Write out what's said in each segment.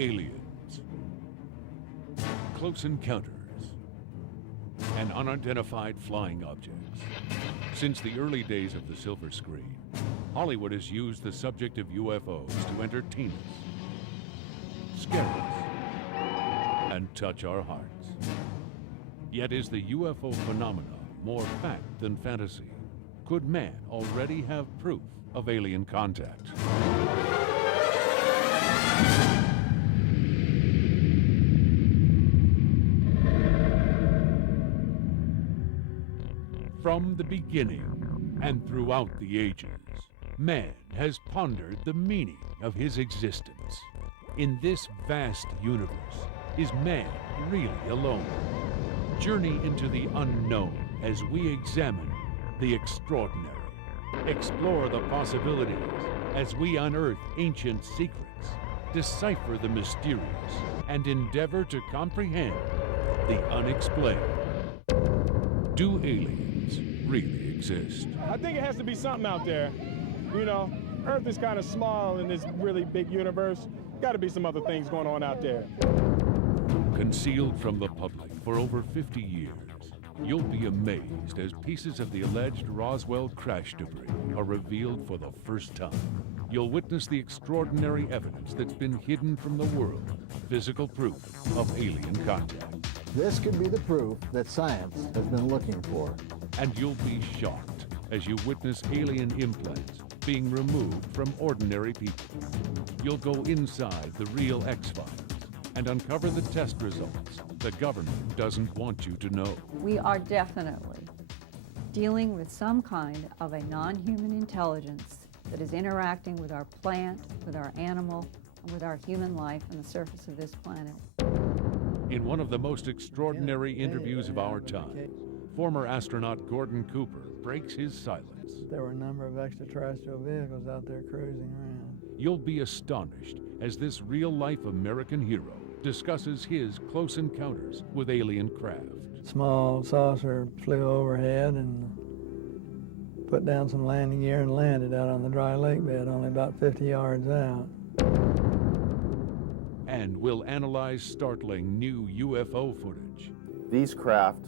Aliens, close encounters, and unidentified flying objects. Since the early days of the silver screen, Hollywood has used the subject of UFOs to entertain us, scare us, and touch our hearts. Yet is the UFO phenomenon more fact than fantasy? Could man already have proof of alien contact? From the beginning and throughout the ages, man has pondered the meaning of his existence. In this vast universe, is man really alone? Journey into the unknown as we examine the extraordinary. Explore the possibilities as we unearth ancient secrets, decipher the mysterious, and endeavor to comprehend the unexplained. Do aliens really exist? I think it has to be something out there. You know, Earth is kind of small in this really big universe. Got to be some other things going on out there. Concealed from the public for over 50 years, you'll be amazed as pieces of the alleged Roswell crash debris are revealed for the first time. You'll witness the extraordinary evidence that's been hidden from the world, physical proof of alien contact. This could be the proof that science has been looking for. And you'll be shocked as you witness alien implants being removed from ordinary people. You'll go inside the real X-Files and uncover the test results the government doesn't want you to know. We are definitely dealing with some kind of a non-human intelligence that is interacting with our plant, with our animal, and with our human life on the surface of this planet. In one of the most extraordinary interviews of our time, former astronaut Gordon Cooper breaks his silence. There were a number of extraterrestrial vehicles out there cruising around. You'll be astonished as this real-life American hero discusses his close encounters with alien craft. Small saucer flew overhead and put down some landing gear and landed out on the dry lake bed, only about 50 yards out. And we'll analyze startling new UFO footage. These craft,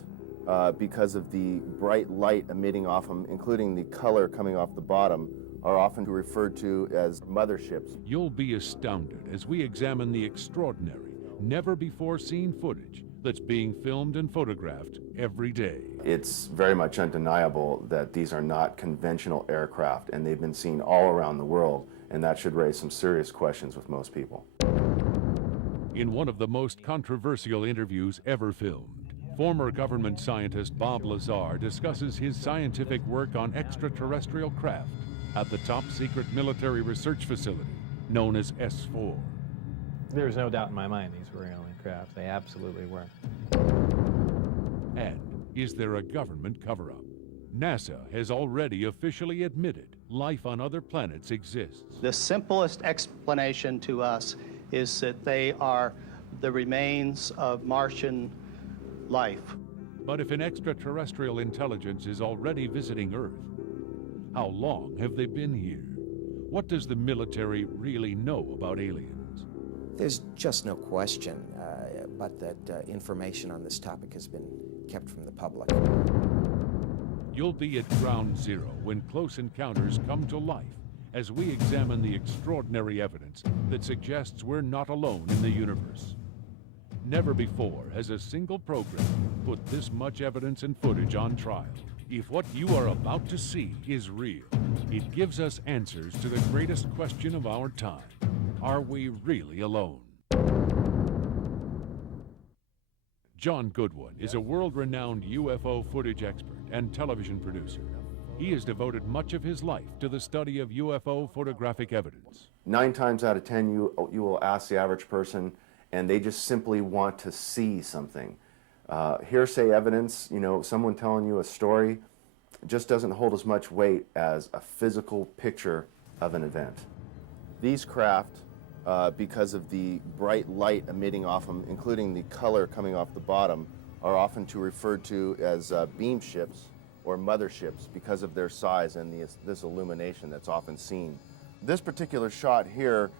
because of the bright light emitting off them, including the color coming off the bottom, are often referred to as motherships. You'll be astounded as we examine the extraordinary, never-before-seen footage that's being filmed and photographed every day. It's very much undeniable that these are not conventional aircraft, and they've been seen all around the world, and that should raise some serious questions with most people. In one of the most controversial interviews ever filmed, former government scientist Bob Lazar discusses his scientific work on extraterrestrial craft at the top-secret military research facility known as S4. There's no doubt in my mind these were alien craft. They absolutely were. And is there a government cover-up? NASA has already officially admitted life on other planets exists. The simplest explanation to us is that they are the remains of Martian life. But if an extraterrestrial intelligence is already visiting Earth, how long have they been here? What does the military really know about aliens? There's just no question but that information on this topic has been kept from the public. You'll be at ground zero when close encounters come to life as we examine the extraordinary evidence that suggests we're not alone in the universe. Never before has a single program put this much evidence and footage on trial. If what you are about to see is real, it gives us answers to the greatest question of our time. Are we really alone? John Goodwin is a world-renowned UFO footage expert and television producer. He has devoted much of his life to the study of UFO photographic evidence. 9 times out of 10, you will ask the average person, and they just simply want to see something. Hearsay evidence, you know, someone telling you a story, just doesn't hold as much weight as a physical picture of an event. These craft, because of the bright light emitting off them, including the color coming off the bottom, are often referred to as beam ships or motherships because of their size and this illumination that's often seen. This particular shot here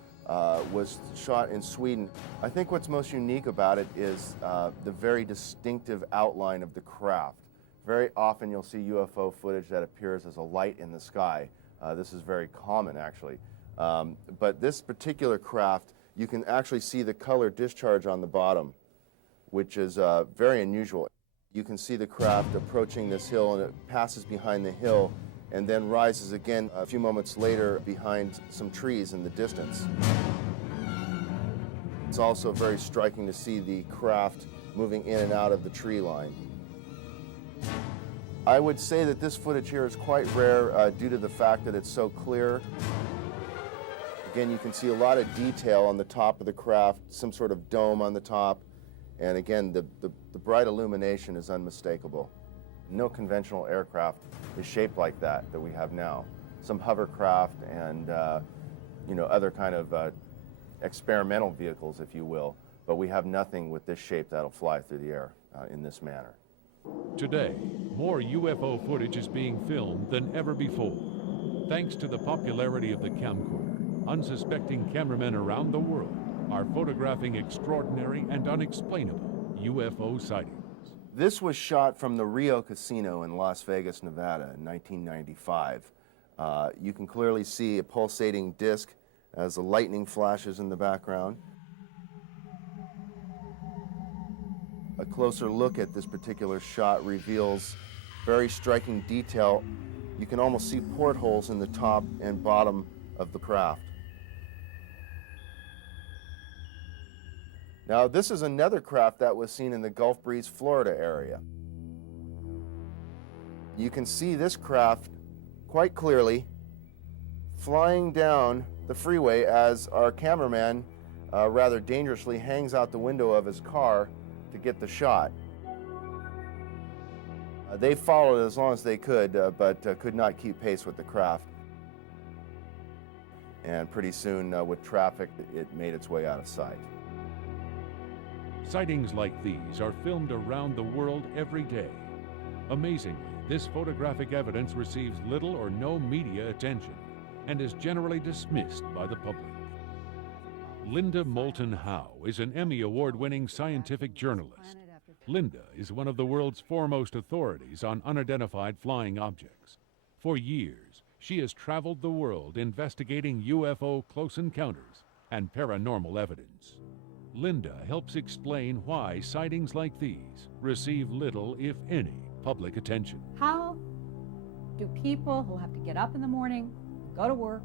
was shot in Sweden. I think what's most unique about it is the very distinctive outline of the craft. Very often you'll see UFO footage that appears as a light in the sky. This is very common, actually. But this particular craft, you can actually see the color discharge on the bottom, which is very unusual. You can see the craft approaching this hill, and it passes behind the hill and then rises again a few moments later behind some trees in the distance. It's also very striking to see the craft moving in and out of the tree line. I would say that this footage here is quite rare due to the fact that it's so clear. Again, you can see a lot of detail on the top of the craft, some sort of dome on the top, and again, the bright illumination is unmistakable. No conventional aircraft is shaped like that we have now. Some hovercraft and other kind of experimental vehicles, if you will, but we have nothing with this shape that'll fly through the air in this manner. Today, more UFO footage is being filmed than ever before. Thanks to the popularity of the camcorder, unsuspecting cameramen around the world are photographing extraordinary and unexplainable UFO sightings. This was shot from the Rio Casino in Las Vegas, Nevada in 1995. You can clearly see a pulsating disc as the lightning flashes in the background. A closer look at this particular shot reveals very striking detail. You can almost see portholes in the top and bottom of the craft. Now, this is another craft that was seen in the Gulf Breeze, Florida area. You can see this craft quite clearly flying down the freeway as our cameraman rather dangerously hangs out the window of his car to get the shot. They followed as long as they could, but could not keep pace with the craft. And pretty soon, with traffic, it made its way out of sight. Sightings like these are filmed around the world every day. Amazingly, this photographic evidence receives little or no media attention and is generally dismissed by the public. Linda Moulton Howe is an Emmy Award-winning scientific journalist. Linda is one of the world's foremost authorities on unidentified flying objects. For years, she has traveled the world investigating UFO close encounters and paranormal evidence. Linda helps explain why sightings like these receive little, if any, public attention. How do people who have to get up in the morning, go to work,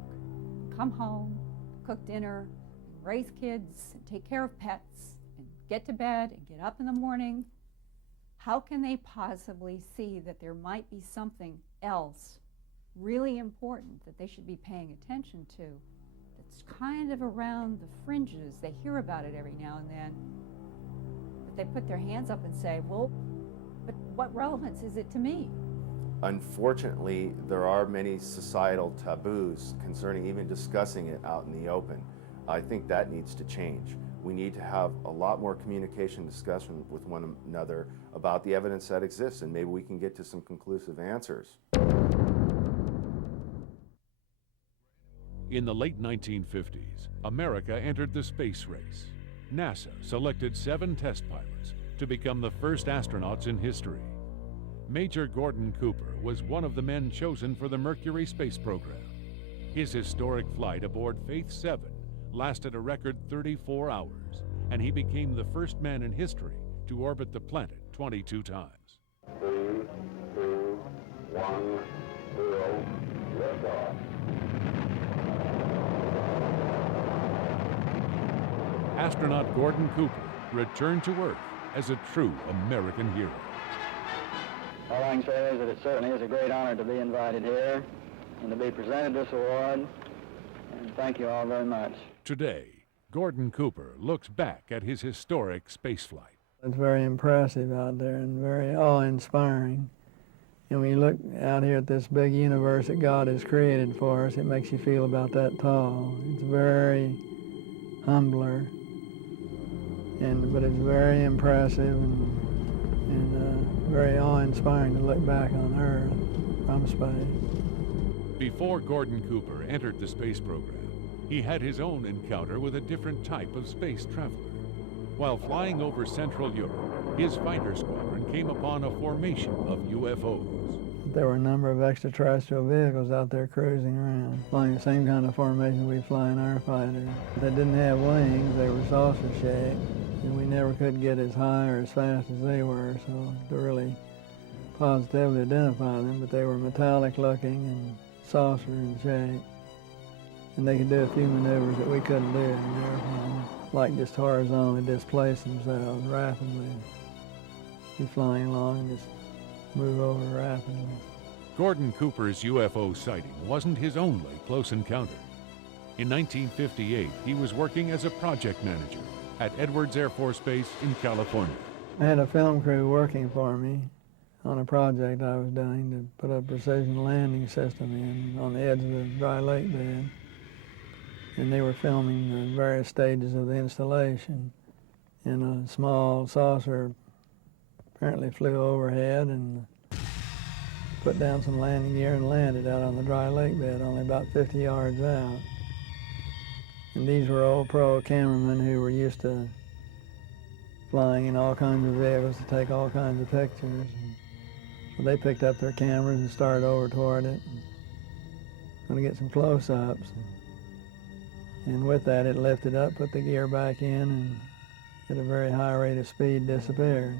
come home, cook dinner, raise kids, and take care of pets, and get to bed and get up in the morning, how can they possibly see that there might be something else really important that they should be paying attention to? It's kind of around the fringes. They hear about it every now and then, but they put their hands up and say, well, but what relevance is it to me? Unfortunately, there are many societal taboos concerning even discussing it out in the open. I think that needs to change. We need to have a lot more communication, discussion with one another about the evidence that exists, and maybe we can get to some conclusive answers. In the late 1950s, America entered the space race. NASA selected 7 test pilots to become the first astronauts in history. Major Gordon Cooper was one of the men chosen for the Mercury space program. His historic flight aboard Faith 7 lasted a record 34 hours, and he became the first man in history to orbit the planet 22 times. 3, 2, 1, 0, liftoff. Astronaut Gordon Cooper returned to Earth as a true American hero. All I can say is that it certainly is a great honor to be invited here and to be presented this award, and thank you all very much. Today, Gordon Cooper looks back at his historic spaceflight. It's very impressive out there and very awe-inspiring. And when you look out here at this big universe that God has created for us, it makes you feel about that tall. It's very humbler, but it's very impressive and very awe-inspiring to look back on Earth from space. Before Gordon Cooper entered the space program, he had his own encounter with a different type of space traveler. While flying over Central Europe, his fighter squadron came upon a formation of UFOs. There were a number of extraterrestrial vehicles out there cruising around, flying the same kind of formation we fly in our fighter. They didn't have wings, they were saucer-shaped, and we never could get as high or as fast as they were, so to really positively identify them, but they were metallic looking and saucer in shape. And they could do a few maneuvers that we couldn't do in an airplane, like just horizontally displace themselves rapidly. Be flying along and just move over rapidly. Gordon Cooper's UFO sighting wasn't his only close encounter. In 1958, he was working as a project manager at Edwards Air Force Base in California. I had a film crew working for me on a project I was doing to put a precision landing system in on the edge of the dry lake bed. And they were filming the various stages of the installation. And a small saucer apparently flew overhead and put down some landing gear and landed out on the dry lake bed, only about 50 yards out. And these were old pro cameramen who were used to flying in all kinds of vehicles to take all kinds of pictures. And so they picked up their cameras and started over toward it, going to get some close-ups. And with that, it lifted up, put the gear back in, and at a very high rate of speed disappeared.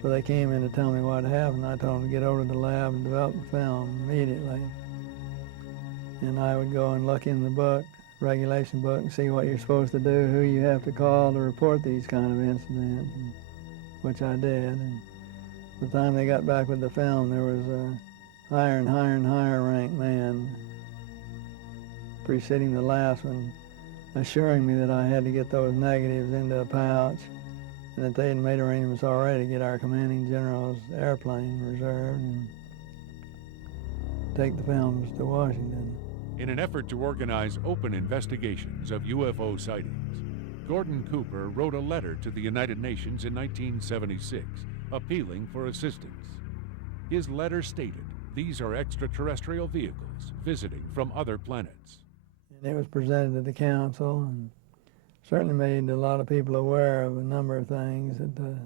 So they came in to tell me what happened. I told them to get over to the lab and develop the film immediately. And I would go and look in the book, regulation book, and see what you're supposed to do, who you have to call to report these kind of incidents, which I did. And by the time they got back with the film, there was a higher and higher and higher ranked man preceding the last one, assuring me that I had to get those negatives into a pouch and that they had made arrangements already to get our commanding general's airplane reserved and take the films to Washington. In an effort to organize open investigations of UFO sightings, Gordon Cooper wrote a letter to the United Nations in 1976, appealing for assistance. His letter stated, these are extraterrestrial vehicles visiting from other planets. And it was presented to the council and certainly made a lot of people aware of a number of things that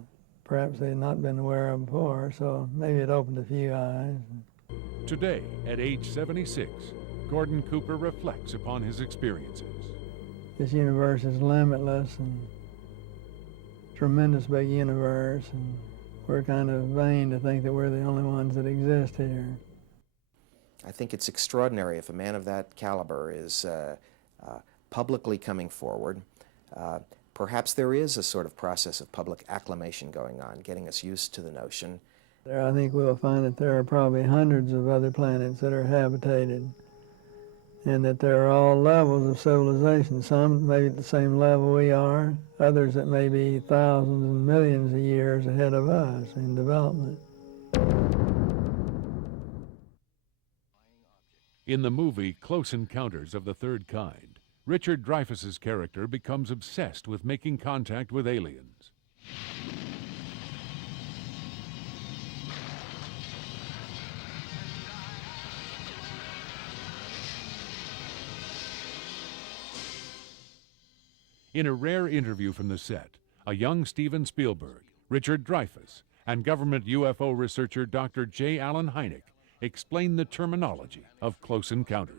perhaps they had not been aware of before, so maybe it opened a few eyes. Today, at age 76, Gordon Cooper reflects upon his experiences. This universe is limitless and tremendous big universe, and we're kind of vain to think that we're the only ones that exist here. I think it's extraordinary if a man of that caliber is publicly coming forward. Perhaps there is a sort of process of public acclamation going on, getting us used to the notion. I think we'll find that there are probably hundreds of other planets that are habitated, and that there are all levels of civilization, some maybe at the same level we are, others that may be thousands and millions of years ahead of us in development. In the movie Close Encounters of the Third Kind, Richard Dreyfuss's character becomes obsessed with making contact with aliens. In a rare interview from the set, a young Steven Spielberg, Richard Dreyfuss, and government UFO researcher Dr. J. Allen Hynek explain the terminology of close encounters.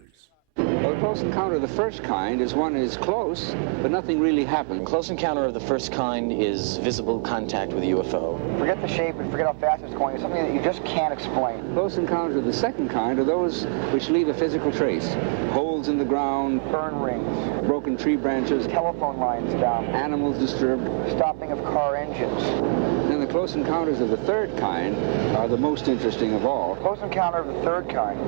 Well, a close encounter of the first kind is one that is close, but nothing really happens. A close encounter of the first kind is visible contact with a UFO. Forget the shape and forget how fast it's going. It's something that you just can't explain. Close encounters of the second kind are those which leave a physical trace. Holes in the ground, burn rings, broken tree branches, telephone lines down, animals disturbed, stopping of car engines. Then the close encounters of the third kind are the most interesting of all. Close encounter of the third kind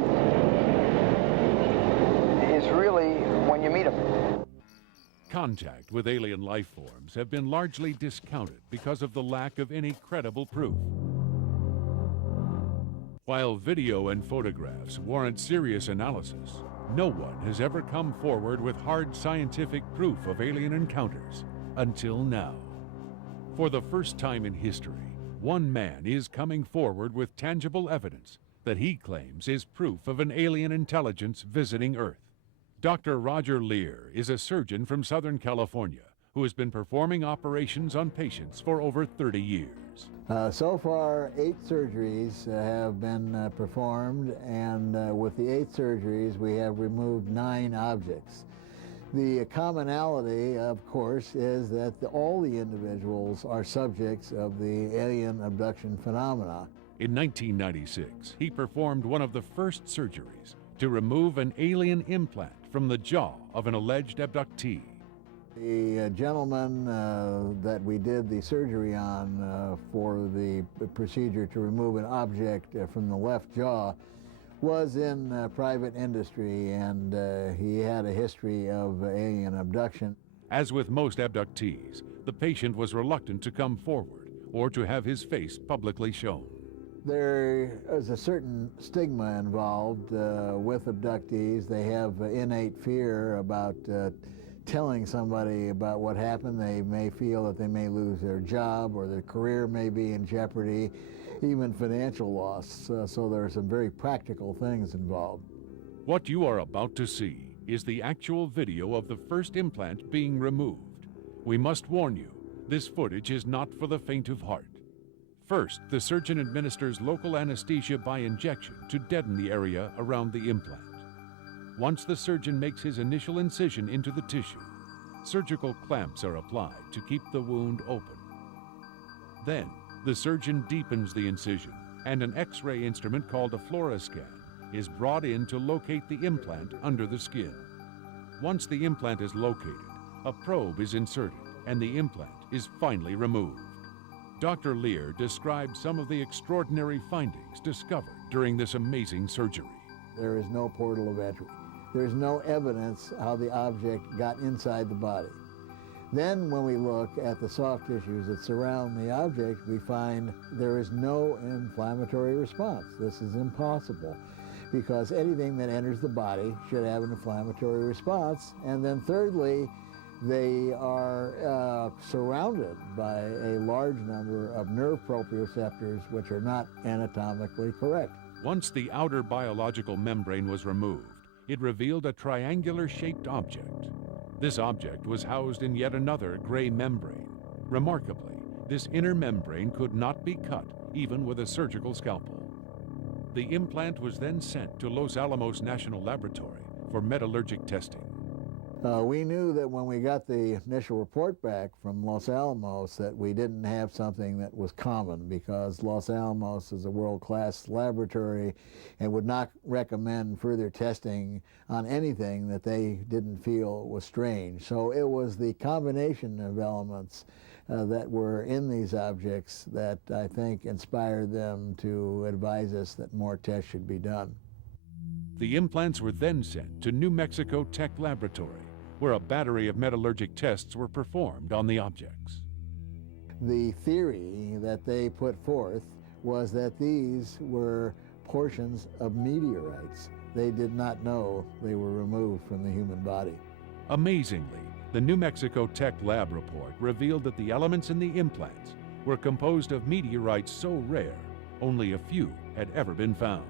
is really when you meet them. Contact with alien life forms have been largely discounted because of the lack of any credible proof. While video and photographs warrant serious analysis, no one has ever come forward with hard scientific proof of alien encounters until now. For the first time in history, one man is coming forward with tangible evidence that he claims is proof of an alien intelligence visiting Earth. Dr. Roger Lear is a surgeon from Southern California who has been performing operations on patients for over 30 years. So far, 8 surgeries have been performed, and with the 8 surgeries, we have removed 9 objects. The commonality, of course, is that all the individuals are subjects of the alien abduction phenomena. In 1996, he performed one of the first surgeries to remove an alien implant from the jaw of an alleged abductee. The gentleman that we did the surgery on for the procedure to remove an object from the left jaw was in private industry, and he had a history of alien abduction. As with most abductees, the patient was reluctant to come forward or to have his face publicly shown. There is a certain stigma involved with abductees. They have innate fear about telling somebody about what happened. They may feel that they may lose their job, or their career may be in jeopardy, even financial loss. So there are some very practical things involved. What you are about to see is the actual video of the first implant being removed. We must warn you, this footage is not for the faint of heart. First, the surgeon administers local anesthesia by injection to deaden the area around the implant. Once the surgeon makes his initial incision into the tissue, surgical clamps are applied to keep the wound open. Then, the surgeon deepens the incision, and an X-ray instrument called a fluoroscan is brought in to locate the implant under the skin. Once the implant is located, a probe is inserted, and the implant is finally removed. Dr. Lear describes some of the extraordinary findings discovered during this amazing surgery. There is no portal of entry. There's no evidence how the object got inside the body. Then when we look at the soft tissues that surround the object, we find there is no inflammatory response. This is impossible, because anything that enters the body should have an inflammatory response. And then thirdly, they are surrounded by a large number of nerve proprioceptors which are not anatomically correct. Once the outer biological membrane was removed, it revealed a triangular-shaped object. This object was housed in yet another gray membrane. Remarkably, this inner membrane could not be cut, even with a surgical scalpel. The implant was then sent to Los Alamos National Laboratory for metallurgic testing. We knew that when we got the initial report back from Los Alamos that we didn't have something that was common, because Los Alamos is a world-class laboratory and would not recommend further testing on anything that they didn't feel was strange. So it was the combination of elements that were in these objects that I think inspired them to advise us that more tests should be done. The implants were then sent to New Mexico Tech Laboratory, where a battery of metallurgic tests were performed on the objects. The theory that they put forth was that these were portions of meteorites. They did not know they were removed from the human body. Amazingly, the New Mexico Tech Lab report revealed that the elements in the implants were composed of meteorites so rare, only a few had ever been found.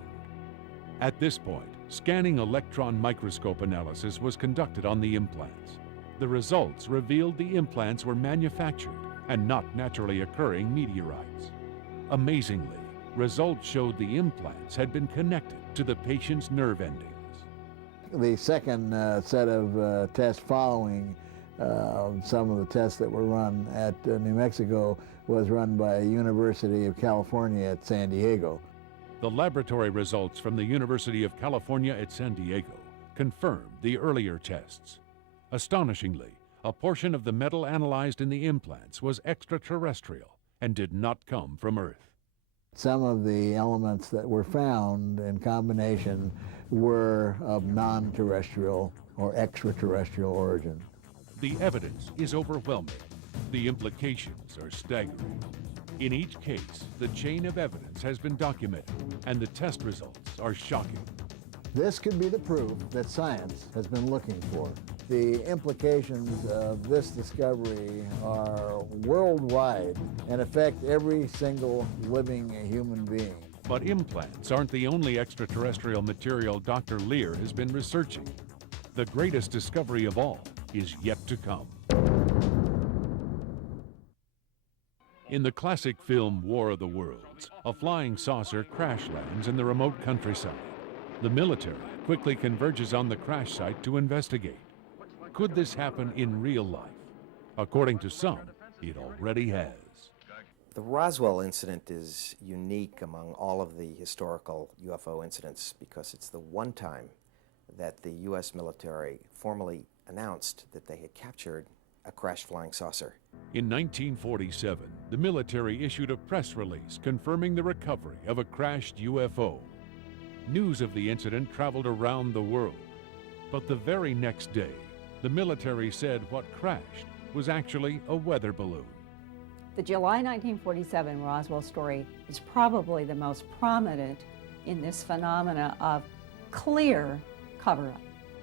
At this point, scanning electron microscope analysis was conducted on the implants. The results revealed the implants were manufactured and not naturally occurring meteorites. Amazingly, results showed the implants had been connected to the patient's nerve endings. The second set of tests following some of the tests that were run at New Mexico was run by University of California at San Diego. The laboratory results from the University of California at San Diego confirmed the earlier tests. Astonishingly, a portion of the metal analyzed in the implants was extraterrestrial and did not come from Earth. Some of the elements that were found in combination were of non-terrestrial or extraterrestrial origin. The evidence is overwhelming. The implications are staggering. In each case, the chain of evidence has been documented, and the test results are shocking. This could be the proof that science has been looking for. The implications of this discovery are worldwide and affect every single living human being. But implants aren't the only extraterrestrial material Dr. Lear has been researching. The greatest discovery of all is yet to come. In the classic film War of the Worlds, a flying saucer crash lands in the remote countryside. The military quickly converges on the crash site to investigate. Could this happen in real life? According to some, it already has. The Roswell incident is unique among all of the historical UFO incidents because it's the one time that the U.S. military formally announced that they had captured a crashed flying saucer. In 1947, the military issued a press release confirming the recovery of a crashed UFO. News of the incident traveled around the world, but the very next day, the military said what crashed was actually a weather balloon. The July 1947 Roswell story is probably the most prominent in this phenomena of clear cover-up.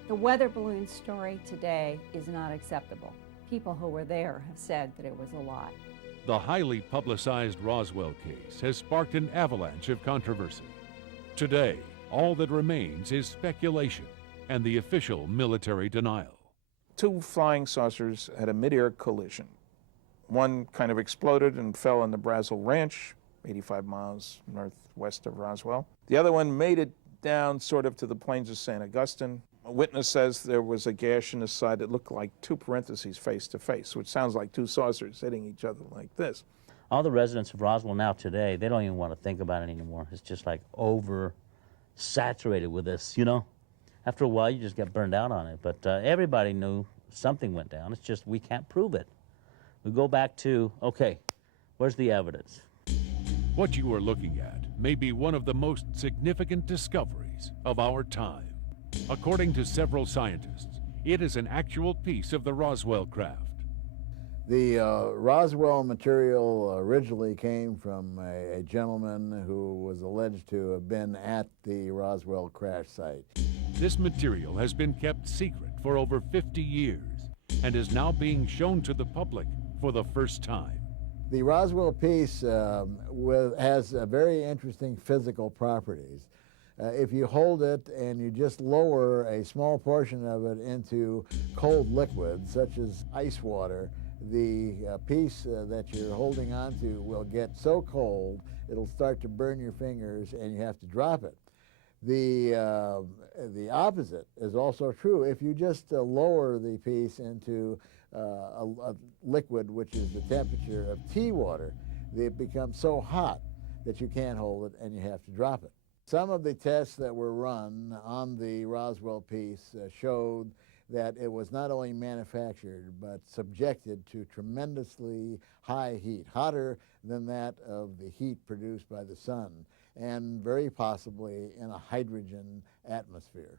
The weather balloon story today is not acceptable. People who were there have said that it was a lie. The highly publicized Roswell case has sparked an avalanche of controversy. Today, all that remains is speculation and the official military denial. Two flying saucers had a mid-air collision. One kind of exploded and fell on the Brazil Ranch, 85 miles northwest of Roswell. The other one made it down sort of to the plains of St. Augustine. A witness says there was a gash in the side that looked like two parentheses face to face, which sounds like two saucers hitting each other like this. All the residents of Roswell now today, they don't even want to think about it anymore. It's just like over-saturated with this, you know? After a while, you just get burned out on it. But everybody knew something went down. It's just we can't prove it. We go back to, okay, where's the evidence? What you are looking at may be one of the most significant discoveries of our time. According to several scientists, it is an actual piece of the Roswell craft. The Roswell material originally came from a gentleman who was alleged to have been at the Roswell crash site. This material has been kept secret for over 50 years and is now being shown to the public for the first time. The Roswell piece has very interesting physical properties. If you hold it and you just lower a small portion of it into cold liquid, such as ice water, the piece that you're holding onto will get so cold it'll start to burn your fingers and you have to drop it. The opposite is also true. If you just lower the piece into a liquid, which is the temperature of tea water, it becomes so hot that you can't hold it and you have to drop it. Some of the tests that were run on the Roswell piece showed that it was not only manufactured but subjected to tremendously high heat, hotter than that of the heat produced by the sun, and very possibly in a hydrogen atmosphere.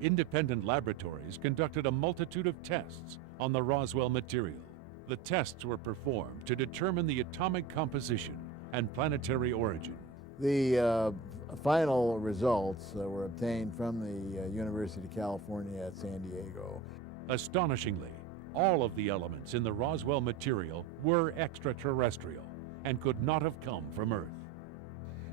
Independent laboratories conducted a multitude of tests on the Roswell material. The tests were performed to determine the atomic composition and planetary origin. The final results were obtained from the University of California at San Diego. Astonishingly, all of the elements in the Roswell material were extraterrestrial and could not have come from Earth.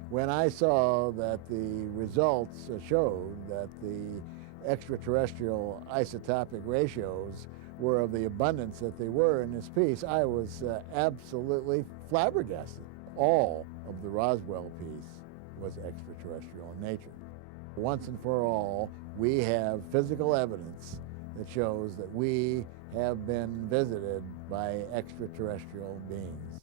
When I saw that the results showed that the extraterrestrial isotopic ratios were of the abundance that they were in this piece, I was absolutely flabbergasted. All of the Roswell piece was extraterrestrial in nature. Once and for all, we have physical evidence that shows that we have been visited by extraterrestrial beings.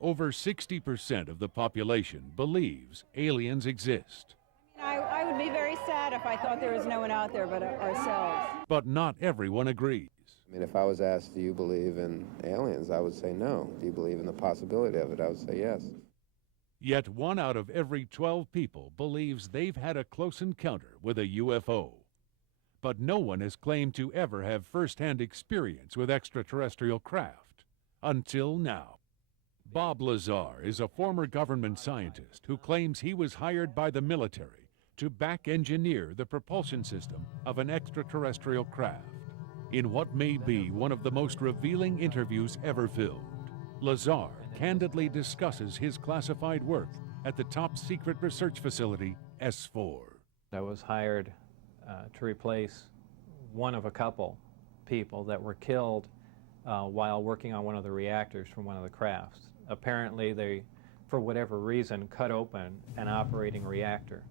Over 60% of the population believes aliens exist. I would be very sad if I thought there was no one out there but ourselves. But not everyone agrees. I mean, if I was asked, do you believe in aliens, I would say no. Do you believe in the possibility of it? I would say yes. Yet 1 out of every 12 people believes they've had a close encounter with a UFO. But no one has claimed to ever have first-hand experience with extraterrestrial craft. Until now. Bob Lazar is a former government scientist who claims he was hired by the military to back-engineer the propulsion system of an extraterrestrial craft. In what may be one of the most revealing interviews ever filmed, Lazar candidly discusses his classified work at the top-secret research facility, S4. I was hired to replace one of a couple people that were killed while working on one of the reactors from one of the crafts. Apparently they, for whatever reason, cut open an operating reactor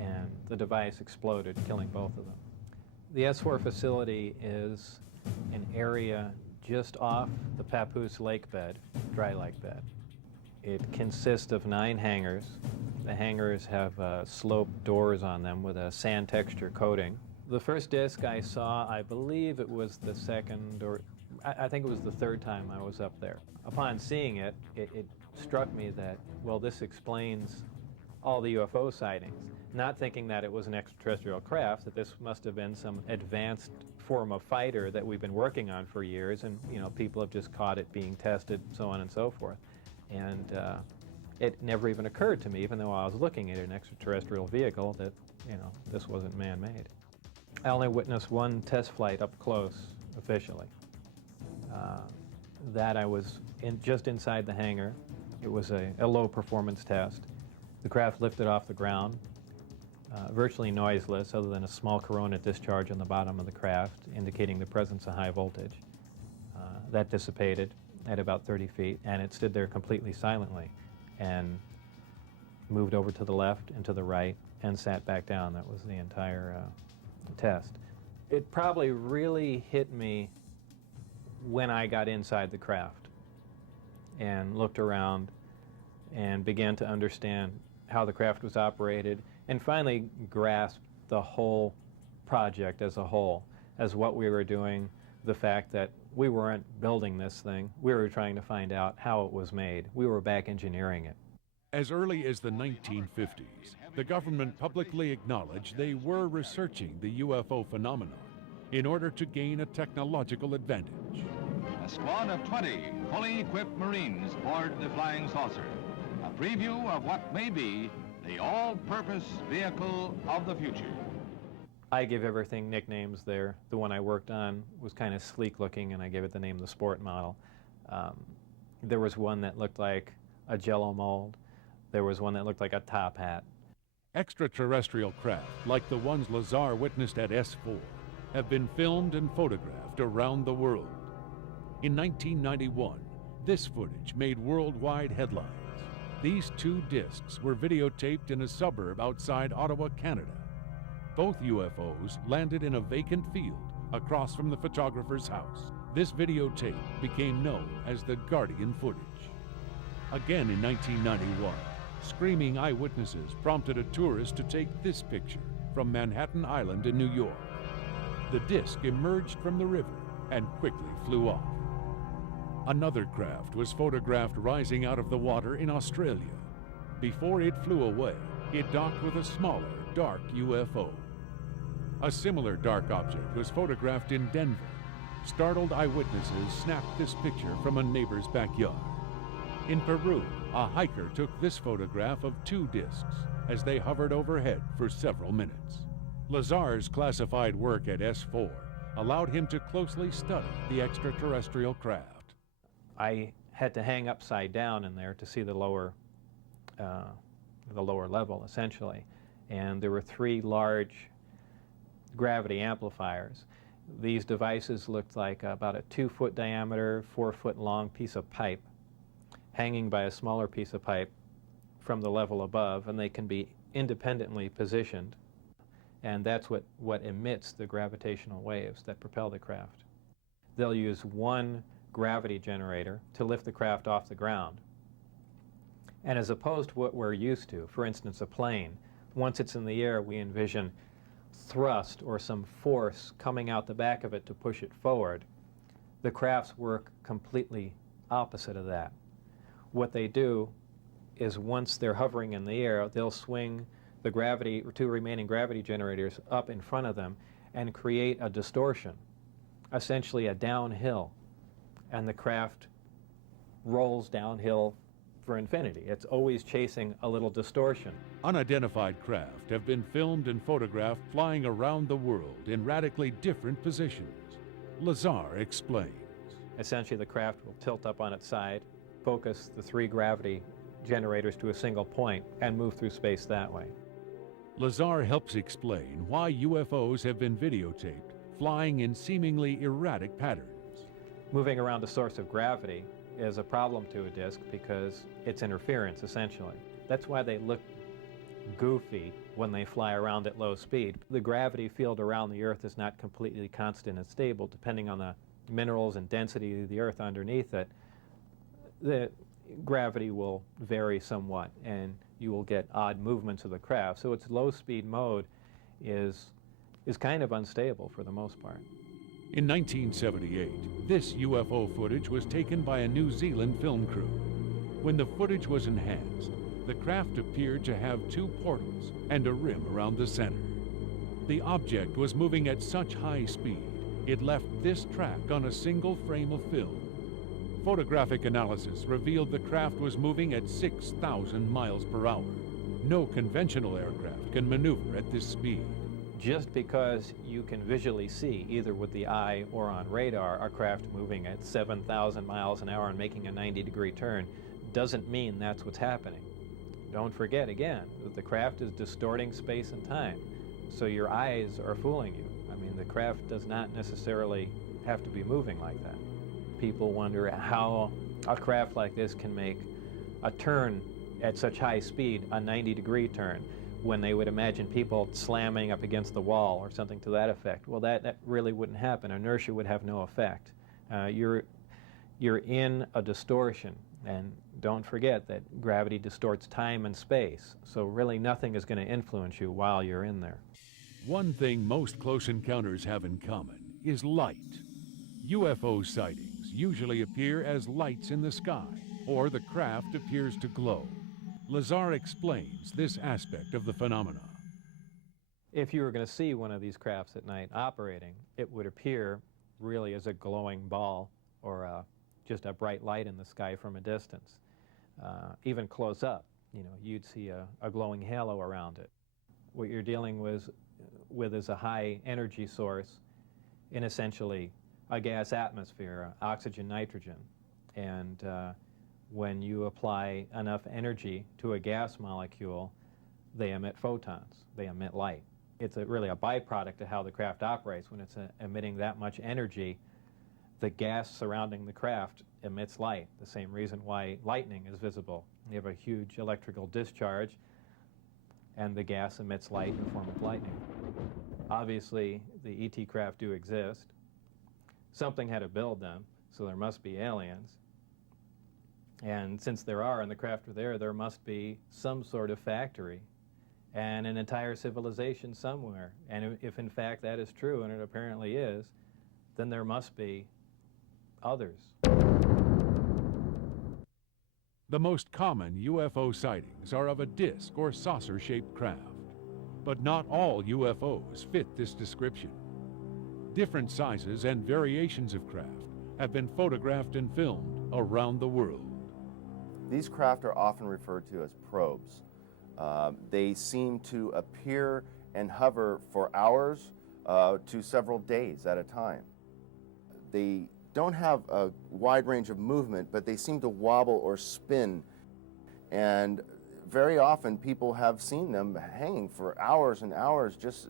and the device exploded, killing both of them. The S4 facility is an area just off the Papoose lake bed, dry lake bed. It consists of 9 hangars. The hangars have sloped doors on them with a sand texture coating. The first disc I saw, I believe it was the second, or I think it was the third time I was up there. Upon seeing it, it struck me that, well, this explains all the UFO sightings. Not thinking that it was an extraterrestrial craft, that this must have been some advanced form of fighter that we've been working on for years, and people have just caught it being tested, so on and so forth. And it never even occurred to me, even though I was looking at an extraterrestrial vehicle, that this wasn't man-made. I only witnessed one test flight up close, officially. That I was just inside the hangar. It was a low-performance test. The craft lifted off the ground, virtually noiseless, other than a small corona discharge on the bottom of the craft, indicating the presence of high voltage. That dissipated at about 30 feet, and it stood there completely silently, and moved over to the left and to the right, and sat back down. That was the entire test. It probably really hit me when I got inside the craft and looked around and began to understand how the craft was operated, and finally grasped the whole project as a whole, as what we were doing, the fact that we weren't building this thing, we were trying to find out how it was made. We were back engineering it. As early as the 1950s, the government publicly acknowledged they were researching the UFO phenomenon in order to gain a technological advantage. A squad of 20 fully equipped Marines board the flying saucer. A preview of what may be the all-purpose vehicle of the future. I give everything nicknames there. The one I worked on was kind of sleek looking, and I gave it the name the Sport model. There was one that looked like a Jell-O mold. There was one that looked like a top hat. Extraterrestrial craft, like the ones Lazar witnessed at S4, have been filmed and photographed around the world. In 1991, this footage made worldwide headlines. These 2 discs were videotaped in a suburb outside Ottawa, Canada. Both UFOs landed in a vacant field across from the photographer's house. This videotape became known as the Guardian footage. Again in 1991, screaming eyewitnesses prompted a tourist to take this picture from Manhattan Island in New York. The disc emerged from the river and quickly flew off. Another craft was photographed rising out of the water in Australia. Before it flew away, it docked with a smaller, dark UFO. A similar dark object was photographed in Denver. Startled eyewitnesses snapped this picture from a neighbor's backyard. In Peru, a hiker took this photograph of 2 discs as they hovered overhead for several minutes. Lazar's classified work at S4 allowed him to closely study the extraterrestrial craft. I had to hang upside down in there to see the lower level, essentially. And there were 3 large gravity amplifiers. These devices looked like about a 2-foot diameter, 4-foot long piece of pipe hanging by a smaller piece of pipe from the level above, and they can be independently positioned. And that's what emits the gravitational waves that propel the craft. They'll use one gravity generator to lift the craft off the ground. And as opposed to what we're used to, for instance, a plane, once it's in the air, we envision thrust or some force coming out the back of it to push it forward. The crafts work completely opposite of that. What they do is once they're hovering in the air, they'll swing the 2 remaining gravity generators up in front of them and create a distortion, essentially a downhill, and the craft rolls downhill for infinity. It's always chasing a little distortion. Unidentified craft have been filmed and photographed flying around the world in radically different positions. Lazar explains. Essentially, the craft will tilt up on its side, focus the 3 gravity generators to a single point, and move through space that way. Lazar helps explain why UFOs have been videotaped flying in seemingly erratic patterns. Moving around the source of gravity is a problem to a disk because it's interference, essentially. That's why they look goofy when they fly around at low speed. The gravity field around the Earth is not completely constant and stable, depending on the minerals and density of the Earth underneath it. The gravity will vary somewhat, and you will get odd movements of the craft. So its low-speed mode is kind of unstable for the most part. In 1978, this UFO footage was taken by a New Zealand film crew. When the footage was enhanced, the craft appeared to have two portals and a rim around the center. The object was moving at such high speed, it left this track on a single frame of film. Photographic analysis revealed the craft was moving at 6,000 miles per hour. No conventional aircraft can maneuver at this speed. Just because you can visually see, either with the eye or on radar, a craft moving at 7,000 miles an hour and making a 90-degree turn doesn't mean that's what's happening. Don't forget, again, that the craft is distorting space and time, so your eyes are fooling you. I mean, the craft does not necessarily have to be moving like that. People wonder how a craft like this can make a turn at such high speed, a 90-degree turn, when they would imagine people slamming up against the wall or something to that effect. Well, that really wouldn't happen. Inertia would have no effect. You're in a distortion, and don't forget that gravity distorts time and space, so really nothing is going to influence you while you're in there. One thing most close encounters have in common is light. UFO sightings usually appear as lights in the sky, or the craft appears to glow. Lazar explains this aspect of the phenomena. If you were going to see one of these crafts at night operating, it would appear really as a glowing ball or just a bright light in the sky from a distance. Even close up, you'd see a glowing halo around it. What you're dealing with is a high energy source in essentially a gas atmosphere, oxygen, nitrogen. And when you apply enough energy to a gas molecule, they emit photons, they emit light. It's really a byproduct of how the craft operates. When it's emitting that much energy, the gas surrounding the craft emits light, the same reason why lightning is visible. You have a huge electrical discharge, and the gas emits light in the form of lightning. Obviously, the ET craft do exist. Something had to build them, so there must be aliens. And since there are, and the craft are there must be some sort of factory and an entire civilization somewhere. And if in fact that is true, and it apparently is, then there must be others. The most common UFO sightings are of a disc or saucer-shaped craft. But not all UFOs fit this description. Different sizes and variations of craft have been photographed and filmed around the world. These craft are often referred to as probes. They seem to appear and hover for hours to several days at a time. They don't have a wide range of movement, but they seem to wobble or spin. And very often people have seen them hanging for hours and hours just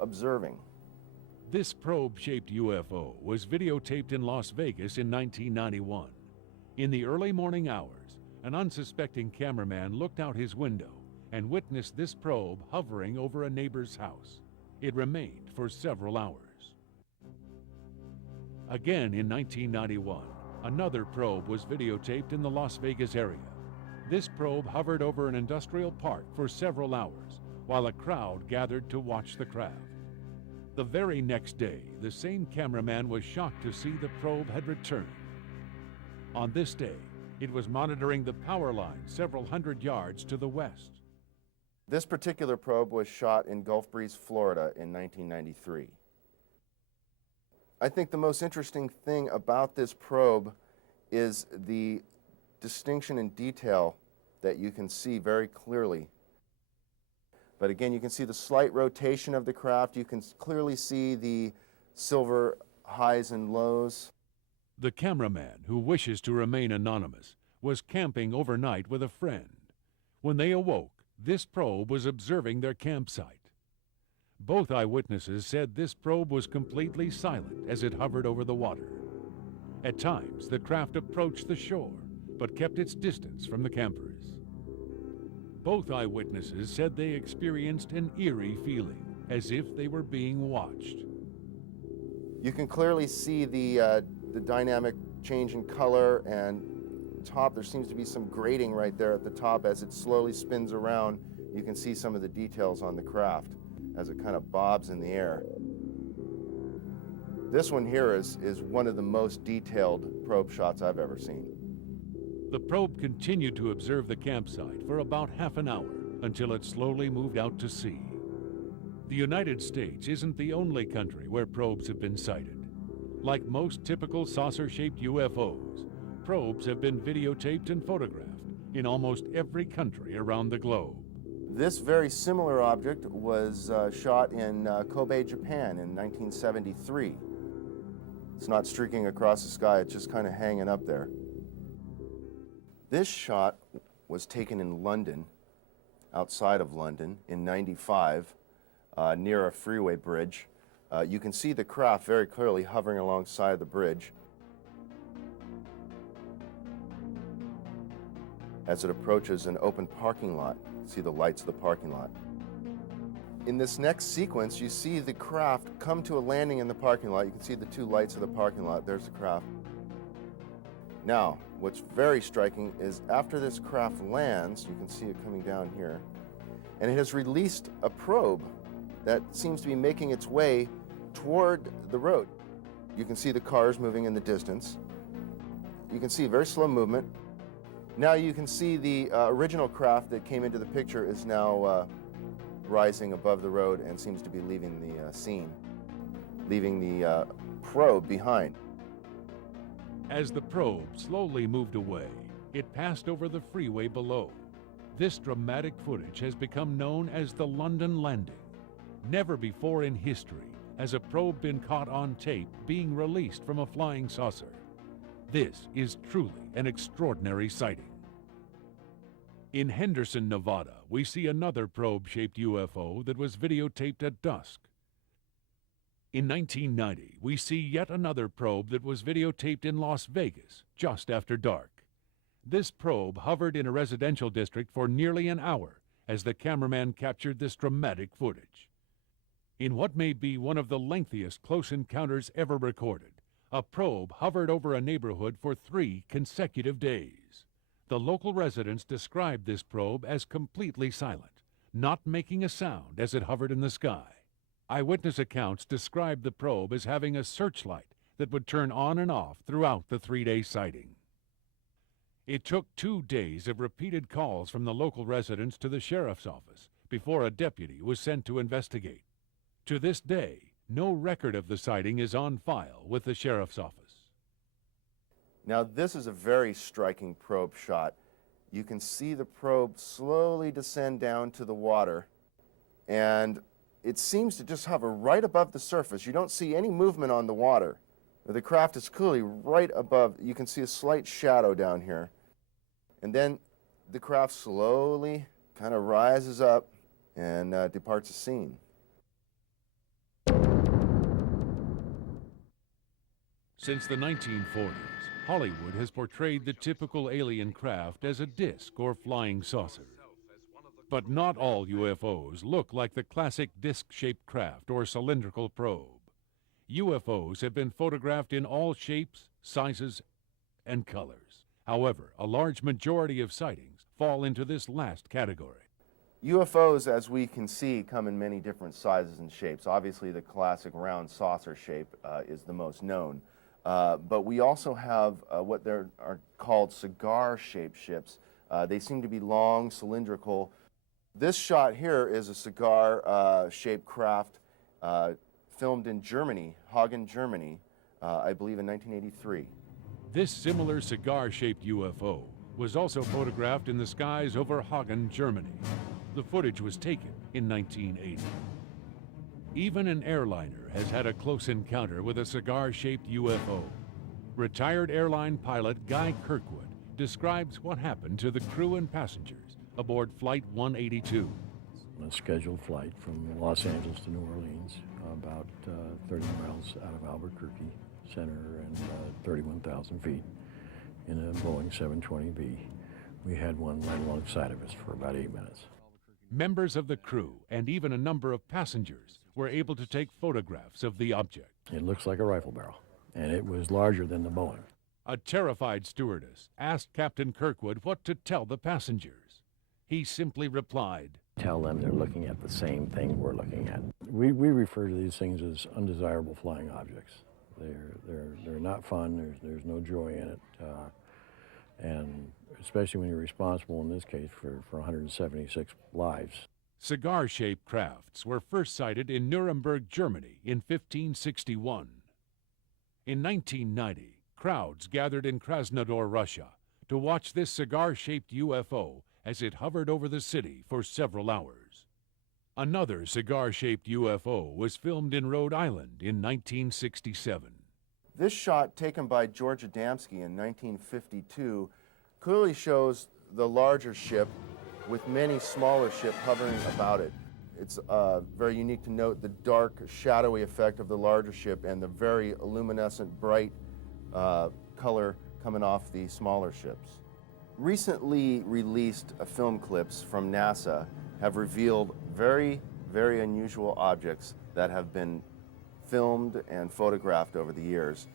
observing. This probe-shaped UFO was videotaped in Las Vegas in 1991. In the early morning hours, an unsuspecting cameraman looked out his window and witnessed this probe hovering over a neighbor's house. It remained for several hours. Again in 1991, another probe was videotaped in the Las Vegas area. This probe hovered over an industrial park for several hours while a crowd gathered to watch the craft. The very next day, the same cameraman was shocked to see the probe had returned. On this day, it was monitoring the power line several hundred yards to the west. This particular probe was shot in Gulf Breeze, Florida in 1993. I think the most interesting thing about this probe is the distinction and detail that you can see very clearly. But again, you can see the slight rotation of the craft. You can clearly see the silver highs and lows. The cameraman, who wishes to remain anonymous, was camping overnight with a friend. When they awoke, this probe was observing their campsite. Both eyewitnesses said this probe was completely silent as it hovered over the water. At times, the craft approached the shore, but kept its distance from the campers. Both eyewitnesses said they experienced an eerie feeling, as if they were being watched. You can clearly see the dynamic change in color, and top there seems to be some grating right there at the top as it slowly spins around. You can see some of the details on the craft as it kind of bobs in the air. This one here is one of the most detailed probe shots I've ever seen. The probe continued to observe the campsite for about half an hour until it slowly moved out to sea. The United States isn't the only country where probes have been sighted. Like most typical saucer-shaped UFOs, probes have been videotaped and photographed in almost every country around the globe. This very similar object was shot in Kobe, Japan in 1973. It's not streaking across the sky, it's just kind of hanging up there. This shot was taken in London, outside of London, in '95, near a freeway bridge. You can see the craft very clearly hovering alongside the bridge as it approaches an open parking lot. See the lights of the parking lot. In this next sequence, you see the craft come to a landing in the parking lot. You can see the two lights of the parking lot. There's the craft. Now, what's very striking is after this craft lands, you can see it coming down here, and it has released a probe that seems to be making its way toward the road. You can see the cars moving in the distance. You can see a very slow movement. Now you can see the original craft that came into the picture is now rising above the road and seems to be leaving the scene, leaving the probe behind. As the probe slowly moved away, it passed over the freeway below. This dramatic footage has become known as the London Landing. Never before in history has a probe been caught on tape being released from a flying saucer. This is truly an extraordinary sighting. In Henderson, Nevada, we see another probe-shaped UFO that was videotaped at dusk. In 1990, we see yet another probe that was videotaped in Las Vegas just after dark. This probe hovered in a residential district for nearly an hour as the cameraman captured this dramatic footage. In what may be one of the lengthiest close encounters ever recorded, a probe hovered over a neighborhood for 3 consecutive days. The local residents described this probe as completely silent, not making a sound as it hovered in the sky. Eyewitness accounts described the probe as having a searchlight that would turn on and off throughout the 3-day sighting. It took 2 days of repeated calls from the local residents to the sheriff's office before a deputy was sent to investigate. To this day, no record of the sighting is on file with the sheriff's office. Now this is a very striking probe shot. You can see the probe slowly descend down to the water, and it seems to just hover right above the surface. You don't see any movement on the water. The craft is clearly right above. You can see a slight shadow down here. And then the craft slowly kind of rises up and departs the scene. Since the 1940s, Hollywood has portrayed the typical alien craft as a disc or flying saucer. But not all UFOs look like the classic disc-shaped craft or cylindrical probe. UFOs have been photographed in all shapes, sizes, and colors. However, a large majority of sightings fall into this last category. UFOs, as we can see, come in many different sizes and shapes. Obviously, the classic round saucer shape is the most known. But we also have what are called cigar-shaped ships. They seem to be long, cylindrical. This shot here is a cigar-shaped craft filmed in Germany, Hagen, Germany, I believe in 1983. This similar cigar-shaped UFO was also photographed in the skies over Hagen, Germany. The footage was taken in 1980. Even an airliner has had a close encounter with a cigar-shaped UFO. Retired airline pilot Guy Kirkwood describes what happened to the crew and passengers aboard Flight 182. On a scheduled flight from Los Angeles to New Orleans, about 30 miles out of Albuquerque Center and 31,000 feet in a Boeing 720B. We had one land alongside of us for about 8 minutes. Members of the crew and even a number of passengers were able to take photographs of the object. It looks like a rifle barrel, and it was larger than the Boeing. A terrified stewardess asked Captain Kirkwood what to tell the passengers. He simply replied, "Tell them they're looking at the same thing we're looking at." We refer to these things as undesirable flying objects. They're not fun. There's no joy in it, and especially when you're responsible in this case for 176 lives. Cigar-shaped crafts were first sighted in Nuremberg, Germany in 1561. In 1990, crowds gathered in Krasnodar, Russia, to watch this cigar-shaped UFO as it hovered over the city for several hours. Another cigar-shaped UFO was filmed in Rhode Island in 1967. This shot, taken by George Adamski in 1952, clearly shows the larger ship with many smaller ships hovering about it. It's very unique to note the dark, shadowy effect of the larger ship and the very luminescent, bright color coming off the smaller ships. Recently released film clips from NASA have revealed very, very unusual objects that have been filmed and photographed over the years.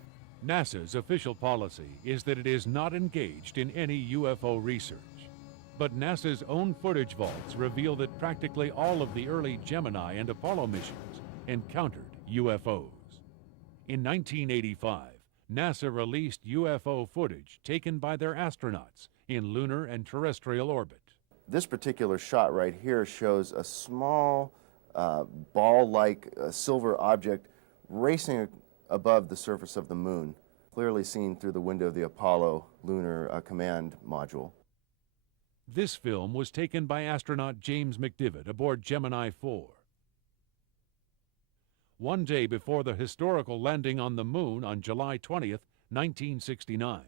NASA's official policy is that it is not engaged in any UFO research. But NASA's own footage vaults reveal that practically all of the early Gemini and Apollo missions encountered UFOs. In 1985, NASA released UFO footage taken by their astronauts in lunar and terrestrial orbit. This particular shot right here shows a small ball-like silver object racing above the surface of the moon, clearly seen through the window of the Apollo lunar command module. This film was taken by astronaut James McDivitt aboard Gemini 4. One day before the historical landing on the moon on July 20th, 1969,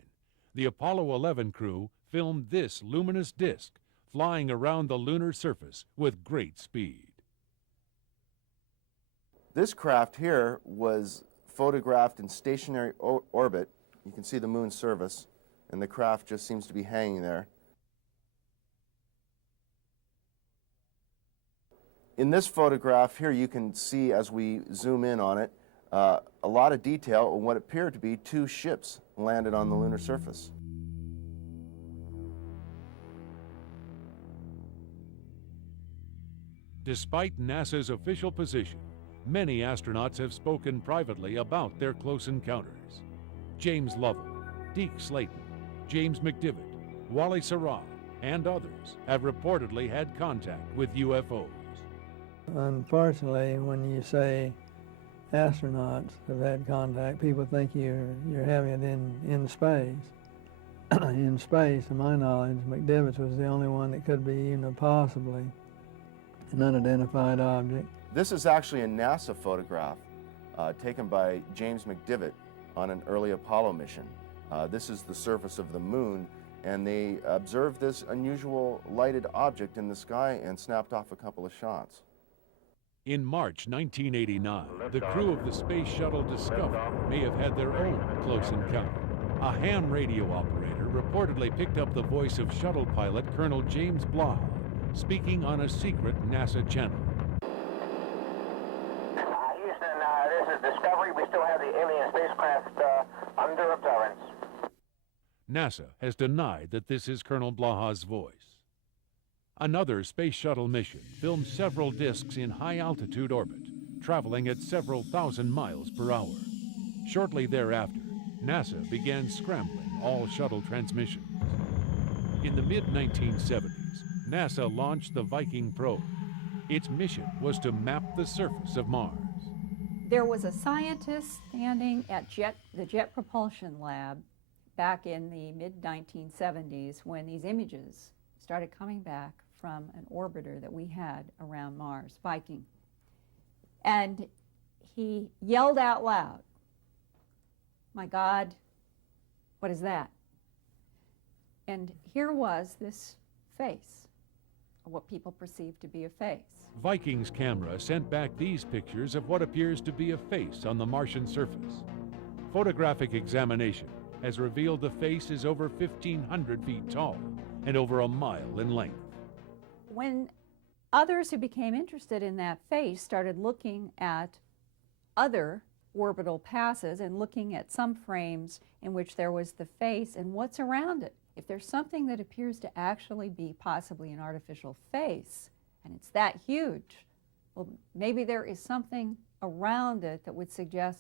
the Apollo 11 crew filmed this luminous disk flying around the lunar surface with great speed. This craft here was photographed in stationary orbit. You can see the moon's surface, and the craft just seems to be hanging there. In this photograph here, you can see, as we zoom in on it, a lot of detail on what appeared to be two ships landed on the lunar surface. Despite NASA's official position, many astronauts have spoken privately about their close encounters. James Lovell, Deke Slayton, James McDivitt, Wally Schirra, and others have reportedly had contact with UFOs. Unfortunately, when you say astronauts have had contact, people think you're having it in space. In space, to my knowledge, McDivitt was the only one that could be possibly an unidentified object. This is actually a NASA photograph taken by James McDivitt on an early Apollo mission. This is the surface of the moon, and they observed this unusual lighted object in the sky and snapped off a couple of shots. In March 1989, the crew of the Space Shuttle Discovery may have had their own close encounter. A ham radio operator reportedly picked up the voice of shuttle pilot Colonel James Blaha speaking on a secret NASA channel. Houston, this is Discovery. We still have the alien spacecraft under observance. NASA has denied that this is Colonel Blaha's voice. Another space shuttle mission filmed several disks in high-altitude orbit, traveling at several thousand miles per hour. Shortly thereafter, NASA began scrambling all shuttle transmissions. In the mid-1970s, NASA launched the Viking probe. Its mission was to map the surface of Mars. There was a scientist standing at the Jet Propulsion Lab back in the mid-1970s when these images started coming back from an orbiter that we had around Mars, Viking. And he yelled out loud, "My God, what is that?" And here was this face what people perceive to be a face. Viking's camera sent back these pictures of what appears to be a face on the Martian surface. Photographic examination has revealed the face is over 1,500 feet tall and over a mile in length. When others who became interested in that face started looking at other orbital passes and looking at some frames in which there was the face and what's around it, if there's something that appears to actually be possibly an artificial face, and it's that huge, well, maybe there is something around it that would suggest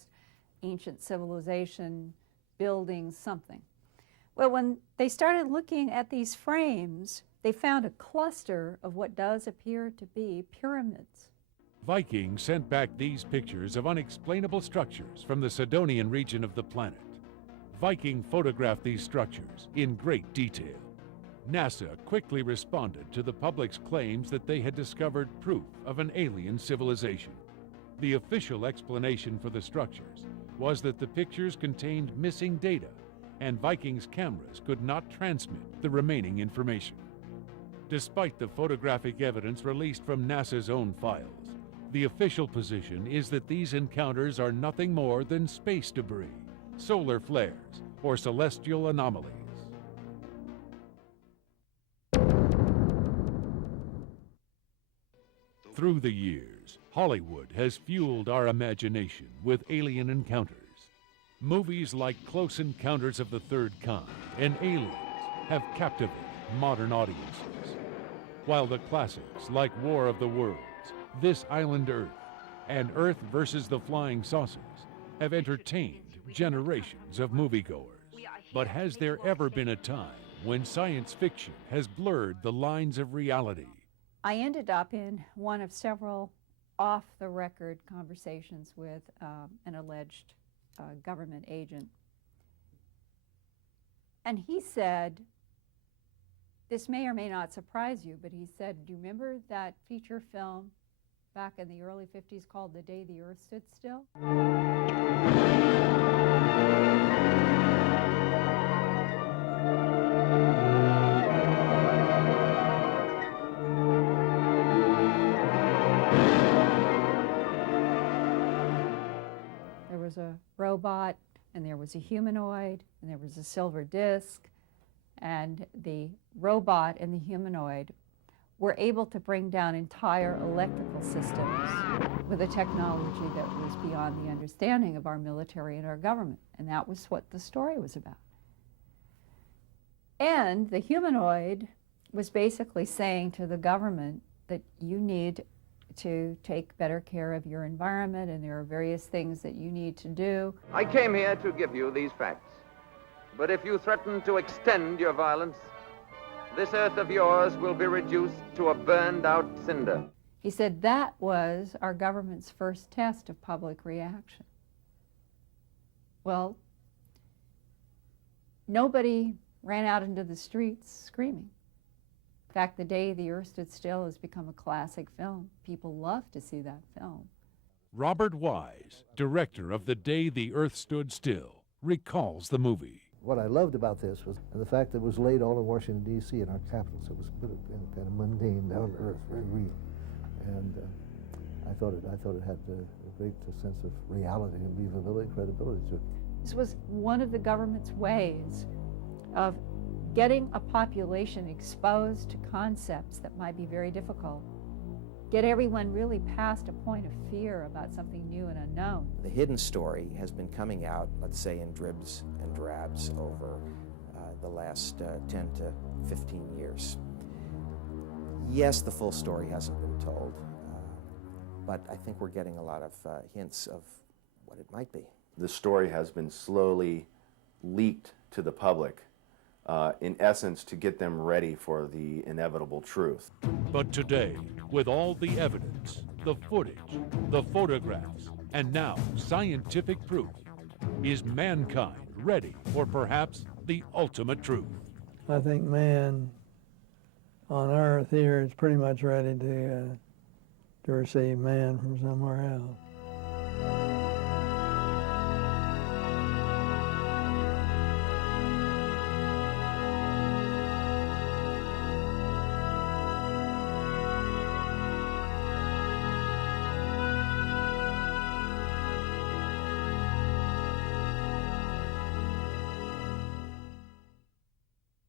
ancient civilization, buildings, something. Well, when they started looking at these frames, they found a cluster of what does appear to be pyramids. Viking sent back these pictures of unexplainable structures from the Sidonian region of the planet. Viking photographed these structures in great detail. NASA quickly responded to the public's claims that they had discovered proof of an alien civilization. The official explanation for the structures was that the pictures contained missing data, and Viking's cameras could not transmit the remaining information. Despite the photographic evidence released from NASA's own files, the official position is that these encounters are nothing more than space debris, solar flares, or celestial anomalies. Through the years, Hollywood has fueled our imagination with alien encounters. Movies like Close Encounters of the Third Kind and Aliens have captivated modern audiences, while the classics like War of the Worlds, This Island Earth, and Earth versus the Flying Saucers have entertained generations of moviegoers. But has there ever been a time when science fiction has blurred the lines of reality? I ended up in one of several off-the-record conversations with an alleged government agent. And he said, this may or may not surprise you, but he said, do you remember that feature film back in the early 50s called The Day the Earth Stood Still? There was a robot, and there was a humanoid, and there was a silver disc, and the robot and the humanoid were able to bring down entire electrical systems with a technology that was beyond the understanding of our military and our government, and that was what the story was about. And the humanoid was basically saying to the government that you need to take better care of your environment, and there are various things that you need to do. I came here to give you these facts. But if you threaten to extend your violence, this earth of yours will be reduced to a burned-out cinder. He said that was our government's first test of public reaction. Well, nobody ran out into the streets screaming. In fact, The Day the Earth Stood Still has become a classic film. People love to see that film. Robert Wise, director of The Day the Earth Stood Still, recalls the movie. What I loved about this was the fact that it was laid all in Washington, D.C., in our capital, so it was kind of mundane, down to earth, very real. And I thought it had a great sense of reality and believability, credibility to it. This was one of the government's ways of getting a population exposed to concepts that might be very difficult. Get everyone really past a point of fear about something new and unknown. The hidden story has been coming out, let's say, in dribs and drabs over the last 10 to 15 years. Yes, the full story hasn't been told, but I think we're getting a lot of hints of what it might be. The story has been slowly leaked to the public, in essence, to get them ready for the inevitable truth. But today, with all the evidence, the footage, the photographs, and now scientific proof, is mankind ready for perhaps the ultimate truth? I think man on Earth here is pretty much ready to receive man from somewhere else.